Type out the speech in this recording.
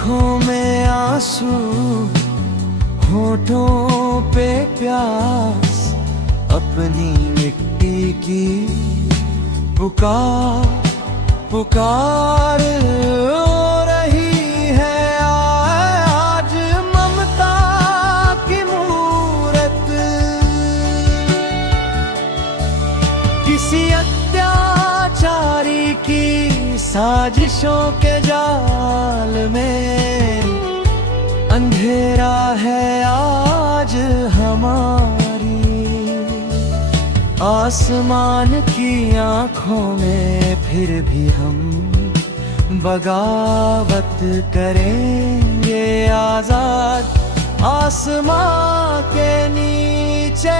आँखों में आंसू, होठों पे प्यास, अपनी मिट्टी की पुकार पुकार हो रही है आज ममता की मूरत। किसी अत्याचारी की साजिशों के जाल में अंधेरा है आज हमारी। आसमान की आँखों में फिर भी हम बगावत करेंगे आजाद आसमां के नीचे।